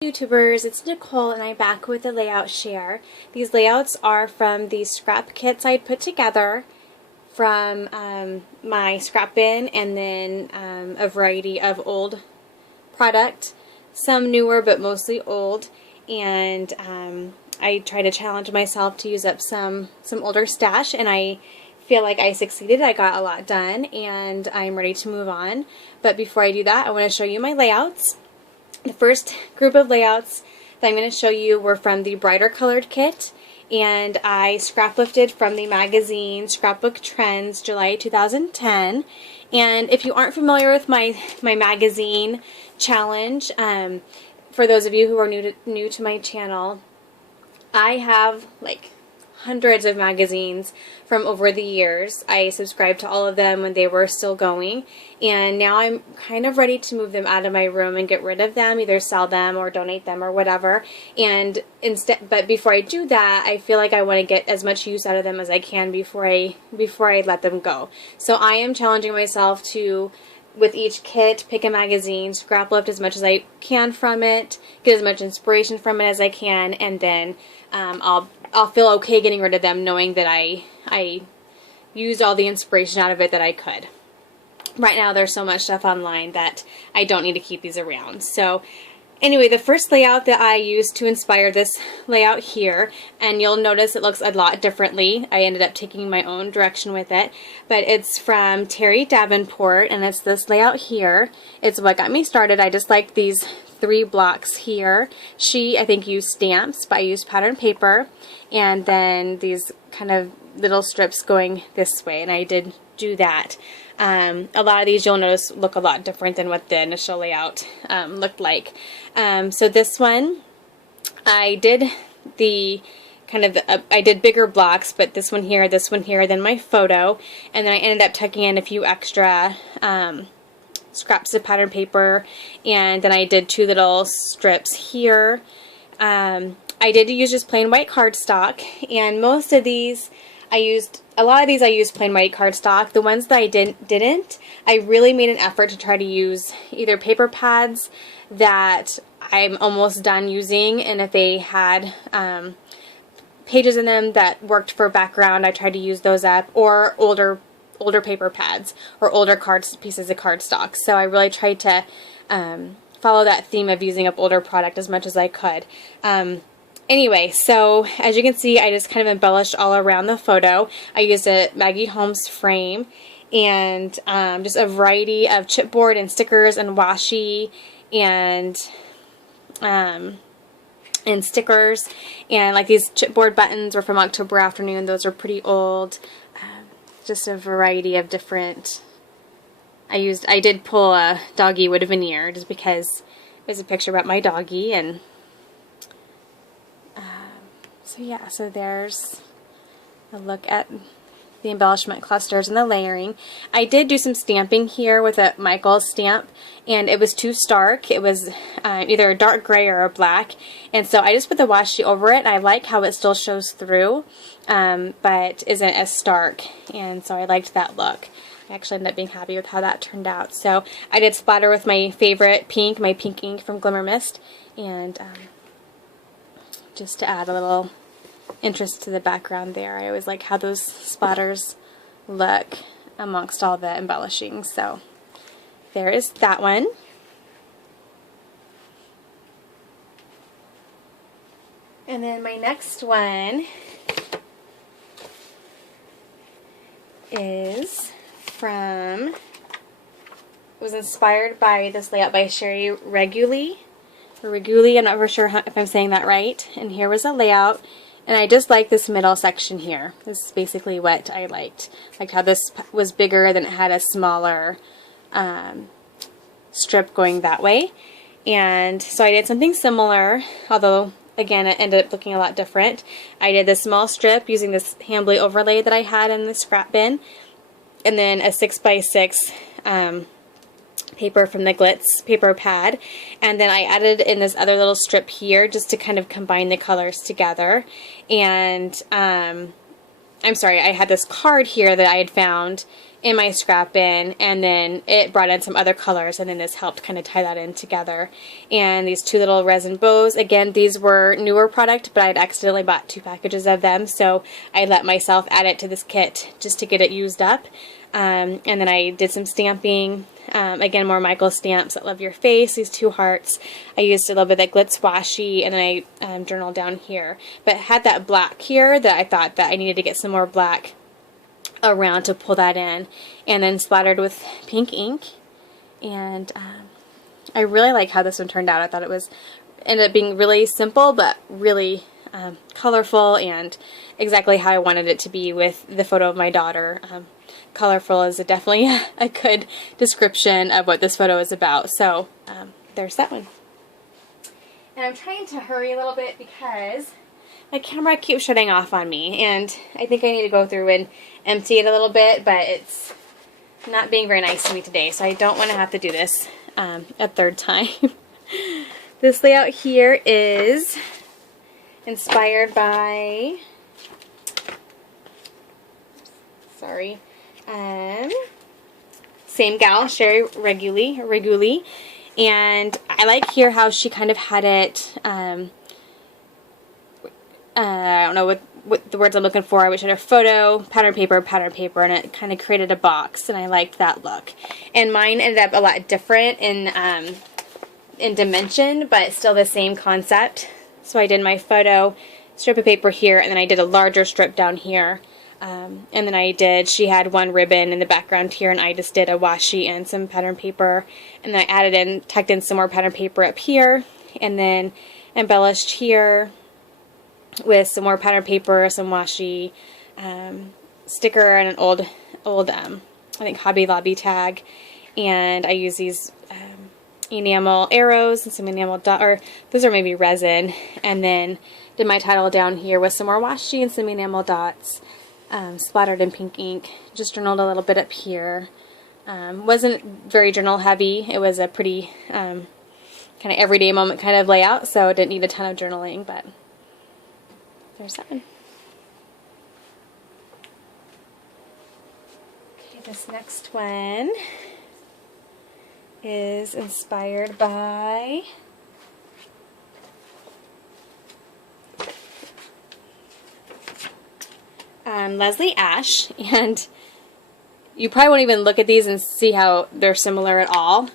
YouTubers, it's Nicole and I'm back with a layout share. These layouts are from the scrap kits I put together from my scrap bin, and then a variety of old product, some newer but mostly old, and I try to challenge myself to use up some older stash, and I feel like I succeeded. I got a lot done and I'm ready to move on. But before I do that, I want to show you my layouts. The first group of layouts that I'm going to show you were from the brighter colored kit, and I scrap lifted from the magazine Scrapbook Trends July 2010. And if you aren't familiar with my magazine challenge, for those of you who are new to my channel, I have like hundreds of magazines from over the years. I subscribed to all of them when they were still going, and now I'm kind of ready to move them out of my room and get rid of them, either sell them or donate them or whatever. But before I do that, I feel like I want to get as much use out of them as I can before I let them go. So I am challenging myself to, with each kit, pick a magazine, scrap lift as much as I can from it, get as much inspiration from it as I can, and then I'll feel okay getting rid of them, knowing that I used all the inspiration out of it that I could. Right now there's so much stuff online that I don't need to keep these around. So anyway, the first layout that I used to inspire this layout here, and you'll notice it looks a lot differently. I ended up taking my own direction with it, but it's from Terry Davenport, and it's this layout here. It's what got me started. I just like these 3 blocks here. She, I think, used stamps, but I used pattern paper, and then these kind of little strips going this way, and I did do that. A lot of these, you'll notice, look a lot different than what the initial layout looked like. So this one, I did the I did bigger blocks, but this one here, then my photo, and then I ended up tucking in a few extra scraps of pattern paper, and then I did 2 little strips here. I did use just plain white cardstock, and most of these a lot of these I used plain white cardstock. The ones that I didn't, I really made an effort to try to use either paper pads that I'm almost done using, and if they had pages in them that worked for background, I tried to use those up, or older paper pads or older pieces of cardstock. So I really tried to follow that theme of using up older product as much as I could. Anyway, so as you can see, I just kind of embellished all around the photo. I used a Maggie Holmes frame, and just a variety of chipboard and stickers and washi and stickers, and like these chipboard buttons were from October Afternoon. Those are pretty old. Just a variety of different. I did pull a doggy wood veneer just because there's a picture about my doggy, and so yeah, so there's a look at the embellishment clusters and the layering. I did do some stamping here with a Michaels stamp, and it was too stark. It was either a dark gray or a black, and so I just put the washi over it. I like how it still shows through, but isn't as stark, and so I liked that look. I actually ended up being happy with how that turned out. So I did splatter with my favorite pink, my pink ink from Glimmer Mist, and just to add a little interest to the background there. I always like how those splatters look amongst all the embellishing. So there is that one. And then my next one was inspired by this layout by Sherry Reguli, I'm not for sure if I'm saying that right. And here was a layout, and I just like this middle section here. This is basically what I liked. Like how this was bigger, then it had a smaller strip going that way. And so I did something similar, although again it ended up looking a lot different. I did this small strip using this Hambly overlay that I had in the scrap bin, and then a 6x6 paper from the Glitz paper pad, and then I added in this other little strip here just to kind of combine the colors together. And I'm sorry, I had this card here that I had found in my scrap bin, and then it brought in some other colors, and then this helped kind of tie that in together. And these two little resin bows, again, these were newer product, but I'd accidentally bought 2 packages of them, so I let myself add it to this kit just to get it used up. And then I did some stamping, again, more Michael stamps that love your face, these 2 hearts. I used a little bit of that glitz washi, and then I journaled down here, but it had that black here that I thought that I needed to get some more black around to pull that in, and then splattered with pink ink. And I really like how this one turned out. I thought it was ended up being really simple but really colorful, and exactly how I wanted it to be with the photo of my daughter. Colorful is definitely a good description of what this photo is about. So there's that one. And I'm trying to hurry a little bit because my camera keeps shutting off on me, and I think I need to go through and empty it a little bit, but it's not being very nice to me today, so I don't want to have to do this a 3rd time. This layout here is inspired by, same gal, Sherry Reguli, and I like here how she kind of had it, I don't know what the words I'm looking for. I wish I had a photo, pattern paper, and it kind of created a box, and I liked that look. And mine ended up a lot different in dimension, but still the same concept. So I did my photo strip of paper here, and then I did a larger strip down here. And then she had one ribbon in the background here, and I just did a washi and some pattern paper, and then I tucked in some more pattern paper up here, and then embellished here with some more pattern paper, some washi, sticker, and an old I think Hobby Lobby tag. And I use these enamel arrows and some enamel those are maybe resin, and then did my title down here with some more washi and some enamel dots, splattered in pink ink. Just journaled a little bit up here. Wasn't very journal heavy. It was a pretty kind of everyday moment kind of layout, so it didn't need a ton of journaling, but there's that one. Okay, this next one is inspired by Leslie Ash, and you probably won't even look at these and see how they're similar at all,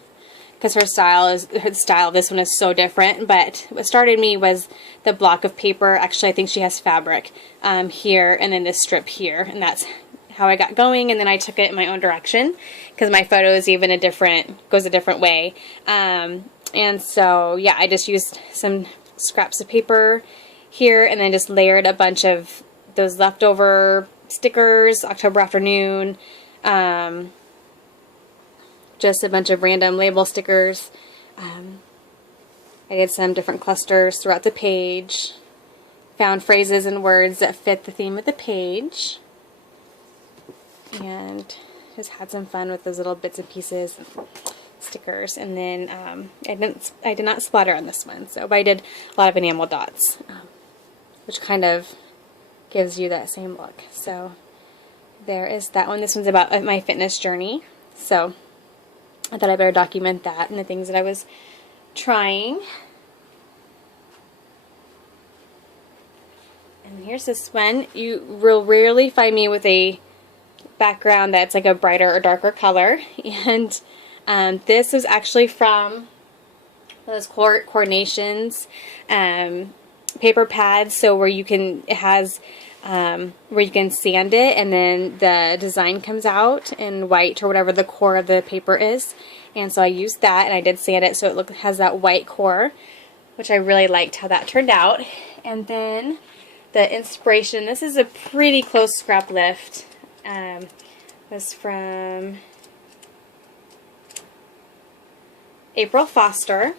because the style of this one is so different. But what started me was the block of paper. Actually, I think she has fabric here, and then this strip here, and that's how I got going. And then I took it in my own direction, because my photo is even goes a different way. And so yeah, I just used some scraps of paper here, and then just layered a bunch of those leftover stickers, October Afternoon, just a bunch of random label stickers. I did some different clusters throughout the page, found phrases and words that fit the theme of the page, and just had some fun with those little bits and pieces and stickers. And then I did not splatter on this one, but I did a lot of enamel dots, which kind of gives you that same look. So there is that one. This one's about my fitness journey, so I thought I better document that and the things that I was trying. And here's this one. You will rarely find me with a background that's like a brighter or darker color, and this was actually from those coordinations paper pads, so where you can, it has where you can sand it, and then the design comes out in white or whatever the core of the paper is. And so I used that, and I did sand it so it has that white core, which I really liked how that turned out. And then the inspiration, this is a pretty close scrap lift. Was from April Foster,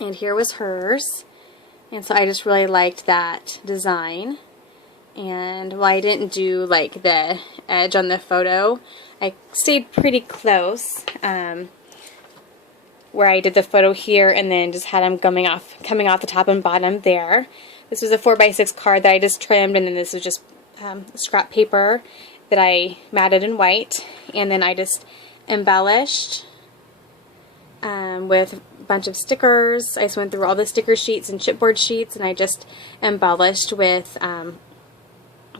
and here was hers. And so I just really liked that design. And while I didn't do like the edge on the photo, I stayed pretty close, where I did the photo here and then just had them coming off the top and bottom there. This was a 4x6 card that I just trimmed, and then this was just scrap paper. that I matted in white, and then I just embellished with a bunch of stickers. I just went through all the sticker sheets and chipboard sheets, and I just embellished with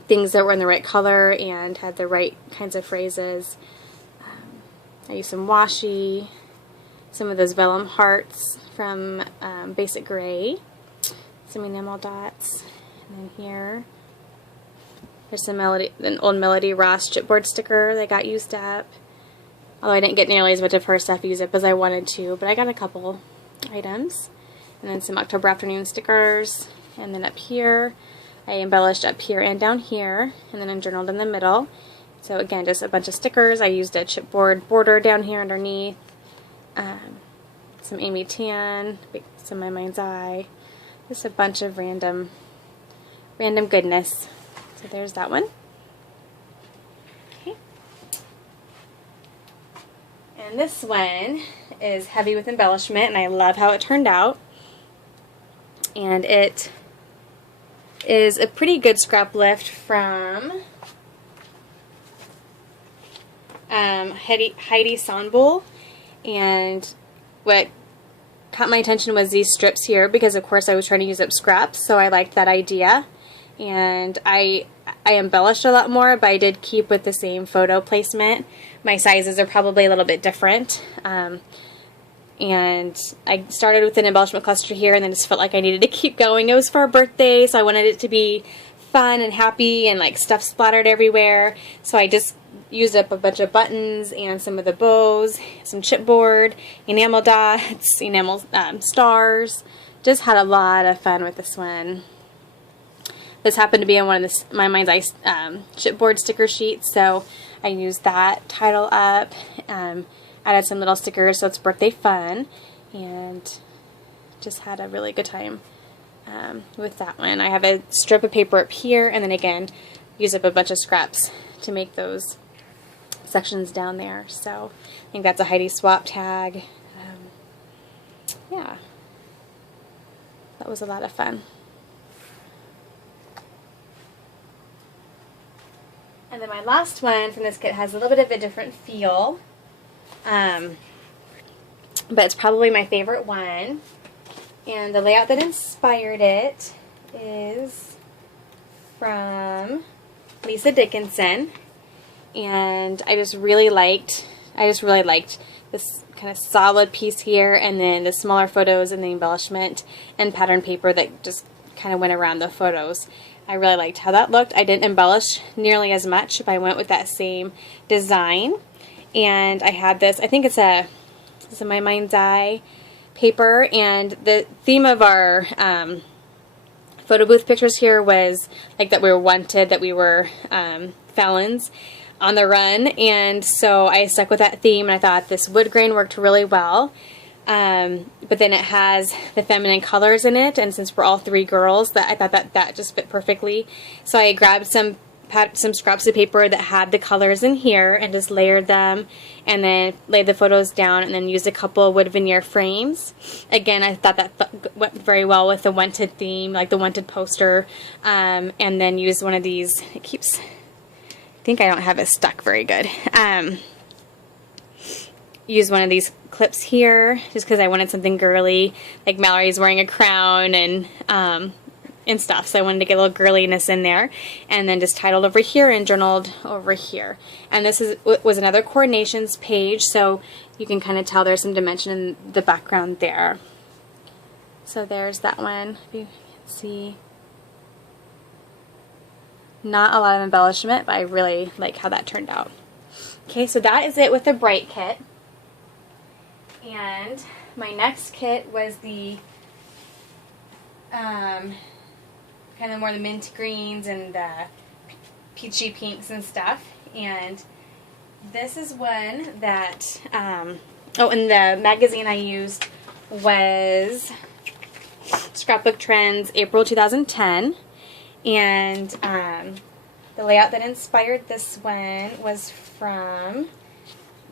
things that were in the right color and had the right kinds of phrases. I used some washi, some of those vellum hearts from Basic Gray, some enamel dots, and then here there's some an old Melody Ross chipboard sticker that got used up. Although I didn't get nearly as much of her stuff used up as I wanted to, but I got a couple items. And then some October Afternoon stickers. And then up here, I embellished up here and down here, and then I journaled in the middle. So again, just a bunch of stickers. I used a chipboard border down here underneath. Some Amy Tan, some My Mind's Eye. Just a bunch of random goodness. So there's that one. And this one is heavy with embellishment, and I love how it turned out. And it is a pretty good scrap lift from Heidi Sonbull. And what caught my attention was these strips here, because of course I was trying to use up scraps, so I liked that idea. And I embellished a lot more, but I did keep with the same photo placement. My sizes are probably a little bit different. And I started with an embellishment cluster here, and then just felt like I needed to keep going. It was for a birthday, so I wanted it to be fun and happy and like stuff splattered everywhere. So I just used up a bunch of buttons and some of the bows, some chipboard, enamel dots, enamel stars. Just had a lot of fun with this one. This happened to be on one of the My Mind's Eye chipboard sticker sheets, so I used that title up, added some little stickers, so it's birthday fun, and just had a really good time with that one. I have a strip of paper up here, and then again, use up a bunch of scraps to make those sections down there. So I think that's a Heidi swap tag. Yeah, that was a lot of fun. And then my last one from this kit has a little bit of a different feel, but it's probably my favorite one. And the layout that inspired it is from Lisa Dickinson, and I just really liked this kind of solid piece here, and then the smaller photos and the embellishment and pattern paper that just kind of went around the photos. I really liked how that looked. I didn't embellish nearly as much, but I went with that same design. And I had this, I think it's a My Mind's Eye paper, and the theme of our photo booth pictures here was like that we were wanted, that we were felons on the run, and so I stuck with that theme, and I thought this wood grain worked really well. But then it has the feminine colors in it, and since we're all three girls, I thought that just fit perfectly. So I grabbed some scraps of paper that had the colors in here and just layered them, and then laid the photos down, and then used a couple of wood veneer frames. Again, I thought that went very well with the wanted theme, like the wanted poster, and then used one of these. I think I don't have it stuck very good. Use one of these clips here just because I wanted something girly, like Mallory's wearing a crown and stuff, so I wanted to get a little girliness in there, and then just titled over here and journaled over here. And this was another coordinations page, so you can kind of tell there's some dimension in the background there. So there's that one, if you can see. Not a lot of embellishment, but I really like how that turned out. Okay, so that is it with the Bright kit. And my next kit was the kind of more the mint greens and the peachy pinks and stuff. And this is one that, and the magazine I used was Scrapbook Trends April 2010. And the layout that inspired this one was from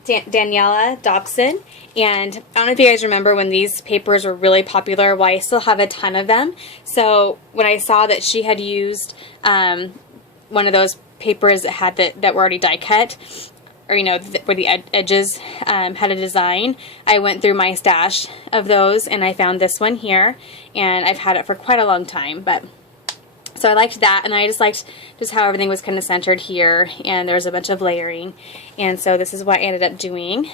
Daniela Dobson, and I don't know if you guys remember when these papers were really popular. Well, I still have a ton of them. So when I saw that she had used one of those papers that had that were already die cut, or where the edges had a design. I went through my stash of those and I found this one here, and I've had it for quite a long time. But so I liked that, and I just liked just how everything was kind of centered here, and there was a bunch of layering, and so this is what I ended up doing.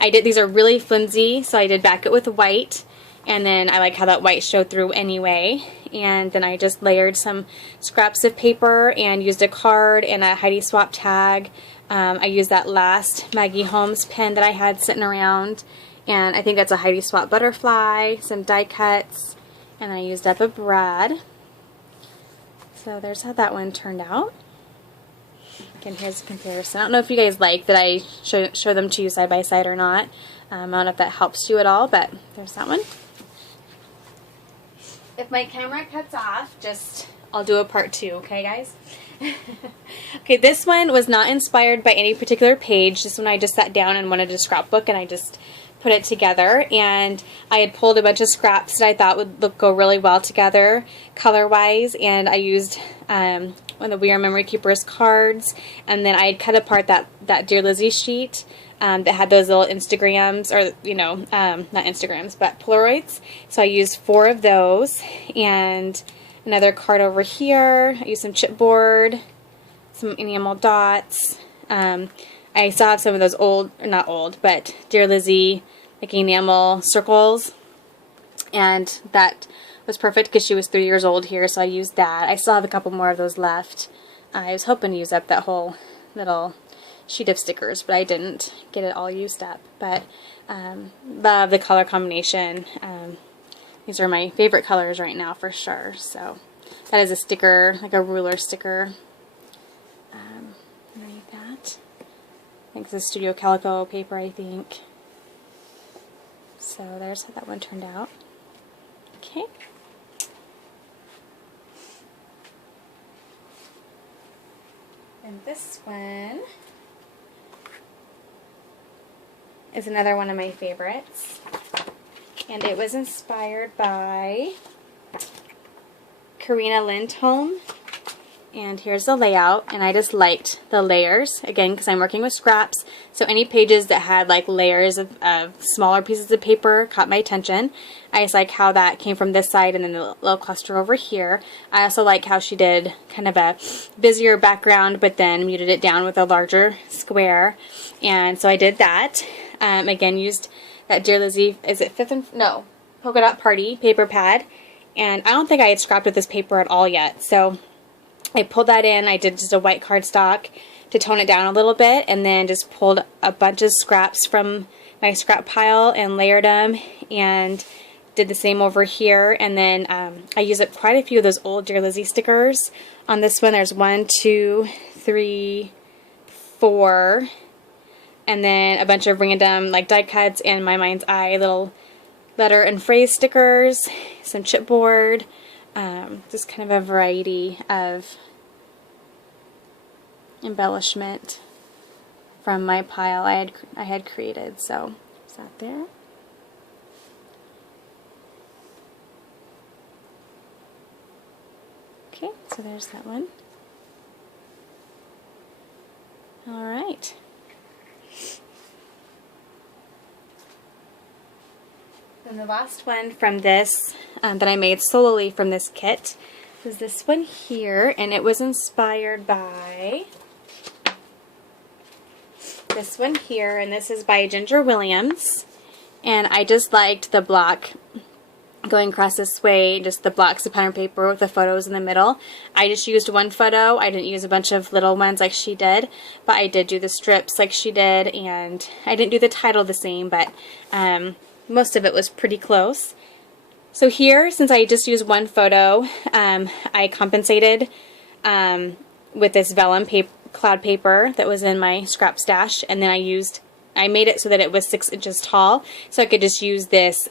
These are really flimsy, so I did back it with white, and then I like how that white showed through anyway, and then I just layered some scraps of paper and used a card and a Heidi Swap tag. I used that last Maggie Holmes pen that I had sitting around, and I think that's a Heidi Swap butterfly, some die cuts, and I used up a brad. So there's how that one turned out. Again, here's a comparison. I don't know if you guys like that I show them to you side by side or not. I don't know if that helps you at all, but there's that one. If my camera cuts off, I'll do a part 2, okay guys? Okay, this one was not inspired by any particular page. This one I just sat down and wanted a scrapbook, and I just put it together, and I had pulled a bunch of scraps that I thought would go really well together color wise, and I used one of the We Are Memory Keepers cards, and then I had cut apart that Dear Lizzie sheet that had those little Instagrams, or not Instagrams but Polaroids. So I used 4 of those, and another card over here. I used some chipboard, some enamel dots. I still have some of those not old, but Dear Lizzie, like enamel circles, and that was perfect because she was 3 years old here, so I used that. I still have a couple more of those left. I was hoping to use up that whole little sheet of stickers, but I didn't get it all used up. But love the color combination. These are my favorite colors right now for sure. So that is a sticker, like a ruler sticker. Underneath that, I think this is Studio Calico paper, I think. So there's how that one turned out. Okay. And this one is another one of my favorites. And it was inspired by Karina Lindholm. And here's the layout, and I just liked the layers, again, because I'm working with scraps, so any pages that had like layers of smaller pieces of paper caught my attention. I just like how that came from this side and then the little cluster over here. I also like how she did kind of a busier background, but then muted it down with a larger square, and so I did that. Again, used that Dear Lizzie, is it Polka Dot Party paper pad, and I don't think I had scrapped with this paper at all yet, so I pulled that in. I did just a white cardstock to tone it down a little bit, and then just pulled a bunch of scraps from my scrap pile and layered them, and did the same over here. And then I used up quite a few of those old Dear Lizzie stickers. On this one there's 1, 2, 3, 4, and then a bunch of random like die cuts and My Mind's Eye little letter and phrase stickers, some chipboard. Just kind of a variety of embellishment from my pile I had created. So is that there? Okay, so there's that one. All right. And the last one from this that I made solely from this kit is this one here, and it was inspired by this one here, and this is by Ginger Williams. And I just liked the block going across this way, just the blocks of pattern paper with the photos in the middle. I just used one photo. I didn't use a bunch of little ones like she did, but I did do the strips like she did, and I didn't do the title the same, but most of it was pretty close. So here, since I just used one photo, I compensated with this vellum cloud paper that was in my scrap stash, and then I made it so that it was 6 inches tall, so I could just use this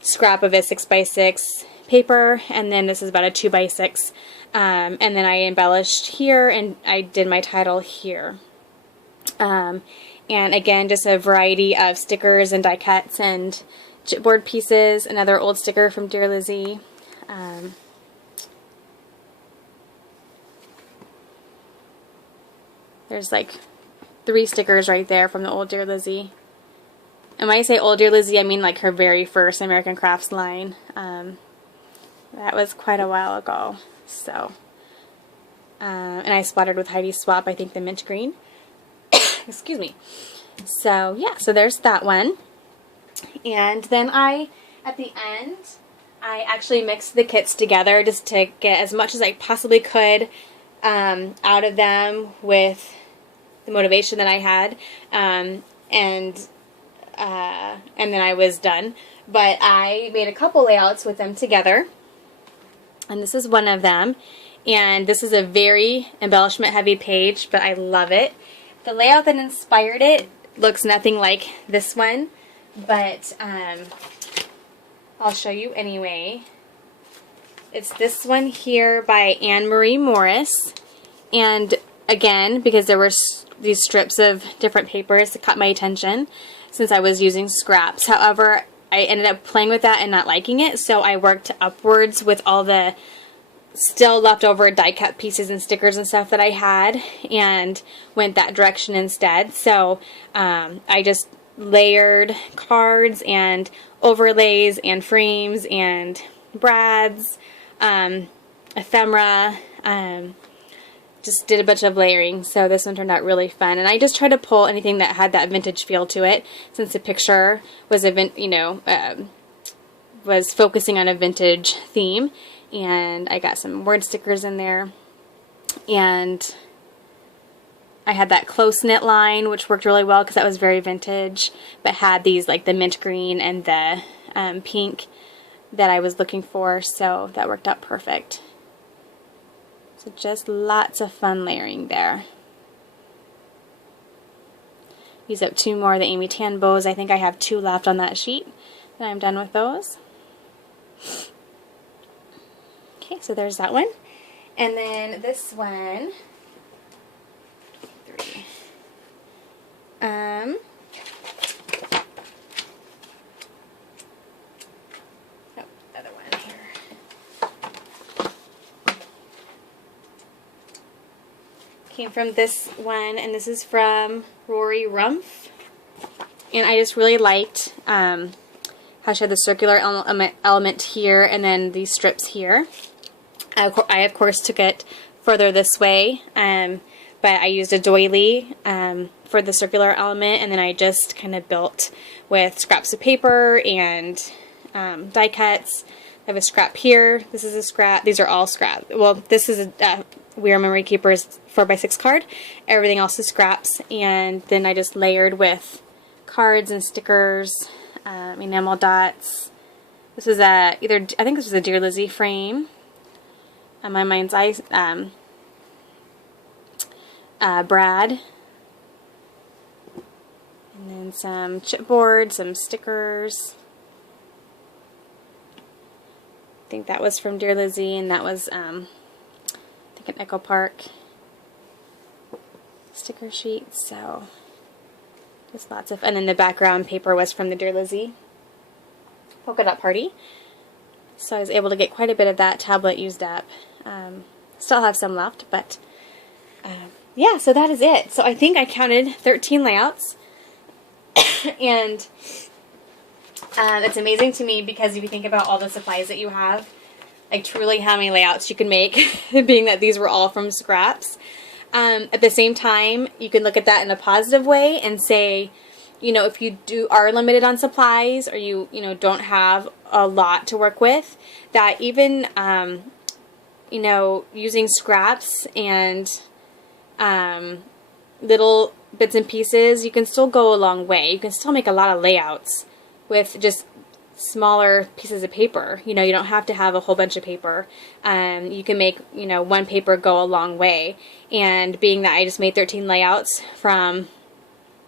scrap of a 6x6 paper, and then this is about a 2x6, and then I embellished here, and I did my title here. And again, just a variety of stickers and die cuts and chipboard pieces. Another old sticker from Dear Lizzie. There's like 3 stickers right there from the Old Dear Lizzie. And when I say Old Dear Lizzie, I mean like her very first American Crafts line. That was quite a while ago. So, and I splattered with Heidi's Swap, I think the mint green. Excuse me. So yeah, so there's that one. And then at the end, I actually mixed the kits together just to get as much as I possibly could out of them with the motivation that I had. And then I was done. But I made a couple layouts with them together. And this is one of them. And this is a very embellishment heavy page, but I love it. The layout that inspired it looks nothing like this one, but I'll show you anyway. It's this one here by Anne Marie Morris. And again, because there were these strips of different papers that caught my attention since I was using scraps. However, I ended up playing with that and not liking it, so I worked upwards with all the still leftover die cut pieces and stickers and stuff that I had and went that direction instead. So I just layered cards and overlays and frames and brads, ephemera, just did a bunch of layering. So this one turned out really fun, and I just tried to pull anything that had that vintage feel to it, since the picture was was focusing on a vintage theme. And I got some word stickers in there, and I had that close knit line, which worked really well because that was very vintage, but had these like the mint green and the pink that I was looking for, so that worked out perfect. So just lots of fun layering there. Use up 2 more of the Amy Tan bows. I think I have 2 left on that sheet, and I'm done with those. Okay, so there's that one. And then this one, 3. Oh, other one here. Came from this one, and this is from Rory Rumpf. And I just really liked how she had the circular element here and then these strips here. I of course took it further this way, but I used a doily for the circular element, and then I just kind of built with scraps of paper and die cuts. I have a scrap here. This is a scrap. These are all scrap. Well, this is a We Are Memory Keepers 4x6 card. Everything else is scraps, and then I just layered with cards and stickers, enamel dots. This is I think this was a Dear Lizzie frame. My mind's eye, Brad, and then some chipboard, some stickers. I think that was from Dear Lizzie, and that was I think an Echo Park sticker sheet. So just lots of, and then the background paper was from the Dear Lizzie polka dot party. So I was able to get quite a bit of that tablet used up. Still have some left, but yeah, so that is it. So I think I counted 13 layouts, and it's amazing to me because if you think about all the supplies that you have, like truly how many layouts you can make, being that these were all from scraps. At the same time, you can look at that in a positive way and say, you know, if you are limited on supplies, or you don't have a lot to work with, that even you know, using scraps and little bits and pieces, you can still go a long way. You can still make a lot of layouts with just smaller pieces of paper. You know, you don't have to have a whole bunch of paper. You can make, you know, one paper go a long way. And being that I just made 13 layouts from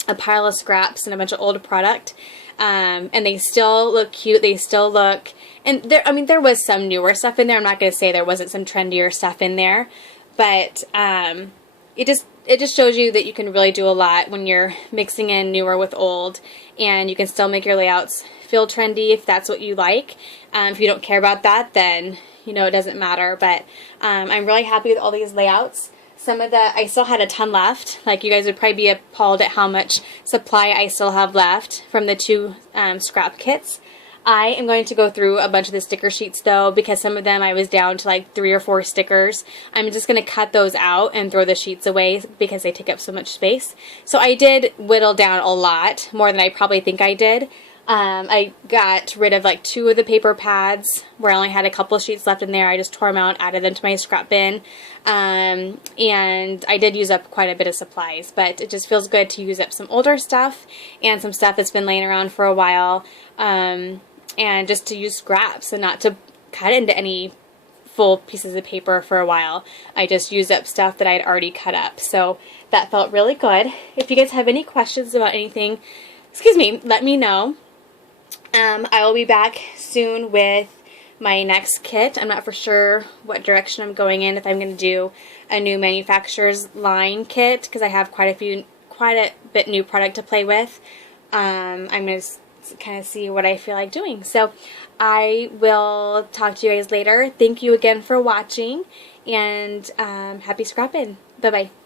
a pile of scraps and a bunch of old product, and they still look cute, they still look, and there, I mean, there was some newer stuff in there. I'm not going to say there wasn't some trendier stuff in there, but it just shows you that you can really do a lot when you're mixing in newer with old, and you can still make your layouts feel trendy if that's what you like. If you don't care about that, then, you know, it doesn't matter. But I'm really happy with all these layouts. I still had a ton left. Like, you guys would probably be appalled at how much supply I still have left from the 2 scrap kits. I am going to go through a bunch of the sticker sheets though, because some of them I was down to like 3 or 4 stickers. I'm just going to cut those out and throw the sheets away because they take up so much space. So I did whittle down a lot, more than I probably think I did. I got rid of like 2 of the paper pads where I only had a couple of sheets left in there. I just tore them out, added them to my scrap bin, and I did use up quite a bit of supplies, but it just feels good to use up some older stuff and some stuff that's been laying around for a while, and just to use scraps and not to cut into any full pieces of paper for a while. I just used up stuff that I had already cut up, so that felt really good. If you guys have any questions about anything, let me know. I will be back soon with my next kit. I'm not for sure what direction I'm going in, if I'm going to do a new manufacturer's line kit, because I have quite a bit new product to play with. I'm going to kind of see what I feel like doing. So I will talk to you guys later. Thank you again for watching, and happy scrapping. Bye-bye.